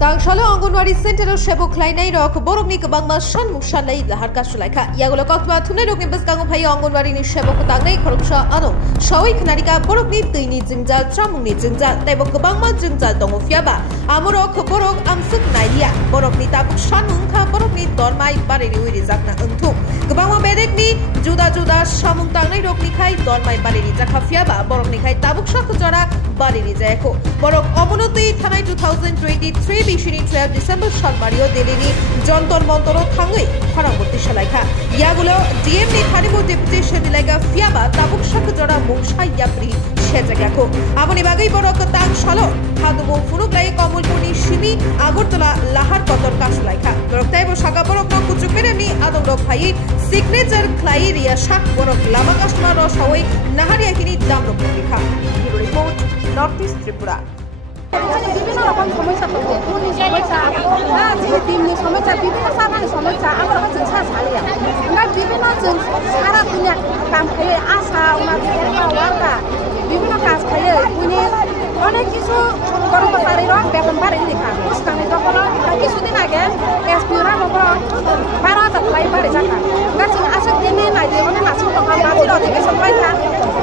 Tangshalo Angonwari Center Shebo Kleinai Rock Borokni Kabangma Shan Mushalai Laharka Shulaika Yagola Kokma Tune Rokin Baskango Pai Angonwari ni Shebo Kutangai Korksha Ano Shawai Kanarika Borokni Tini Jingjal Tramungni Jingjal Taibo Kabangma Jingjal Dongofiaba Amorok Borok Amsuk Naidia Borokni Tabuk Shanungka Borokni Dormai Bariri Wirizakna Untu Kabangma Bedekni Juda Juda Shamung Tangai Rokni Kai Dormai Bariri Zakafiaba Borokni Kai Tabuk Shakujara Bariri Zeko Borok Omunuti Tanai 2023 Bishini 12 December Shalmario Delini Jontor Montoro Tangai Haramuti Shalaika Yagulo DMD Hanimu Deputation Lega Fiaba Tabuk Shakujara Musha Yapri Shezagako Amoni Bagai Borok Tang Shalo Hadumu Funukai Komulpuni Shimi Agurtala Lahar Kotor Kashulaika Boroktai Shaka Borok Kuchuperemi Adorok Pai Signature Klairia Shak Borok Lamakashma Roshaway Naharia Kini Damro Purika Report Northeast Tripura বিভিন্ন রকম সমস্যা তো কোনি সমস্যা না যে দিননি সমস্যা বিভিন্ন সামান্য সমস্যা আমার কাছে ছাড়িয়া না বিভিন্ন সারা দুনিয়া কাম করে আশা ওনার ওয়ার্কা বিভিন্ন কাজ করে উনি অনেক কিছু কর্মচারীরা বেতন বাড়িয়ে লেখা উস্কানি তখন কিছুদিন আগে এসপিরা নগর 12,000 লাই বাড়ি যাকা গাছে আসে দিনে নাই যে মানে নাচি তখন নাচির অধিবেশন পাইতা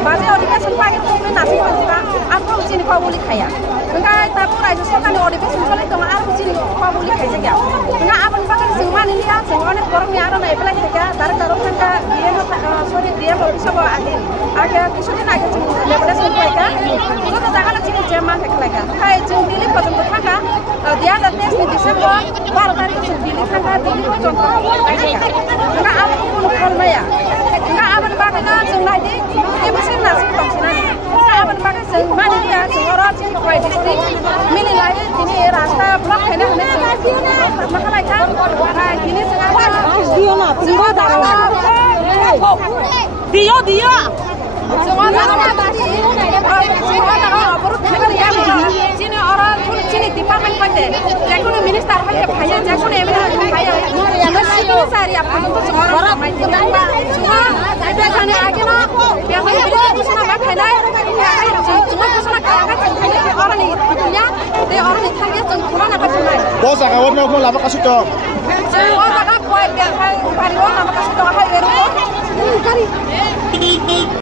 বাজে অধিবেশন পাই তুমি নাচি পাইতা আপনি চিনি কবুলি খাইয়া enggak tapi raja sokan ori besin kali to aku sini pabuli kaje ya enggak apa bakal semani ni ya semani korong ni ada na epla kaje dar darong kan dia no sorry dia mau bisa bawa ada kisahnya aja cuma lepas itu mereka itu jangan cini zaman kayak kayak cuma dili potong potong dia ada tes di Desember baru tadi dili kan dili potong enggak apa pun korma ya enggak apa bakal cuma lagi dia masih nasi potong sini enggak apa bakal semani dia semua cini koi district मिली लाये जिन्हें रास्ता block है ना हमें मतलब ऐसा जिन्हें दियो ना दियो दियो दियो semua sini orang sini departemen pada jakun minister pada bahaya jakun emir bahaya yang sini sehari apa itu semua orang semua ada kan aja na yang itu sana bahaya cuma sana kayak orang ini punya dia orang ini kan dia cuma apa cuma bos agak mau lama kasih dong semua agak kuat biar hari orang lama kasih dong apa itu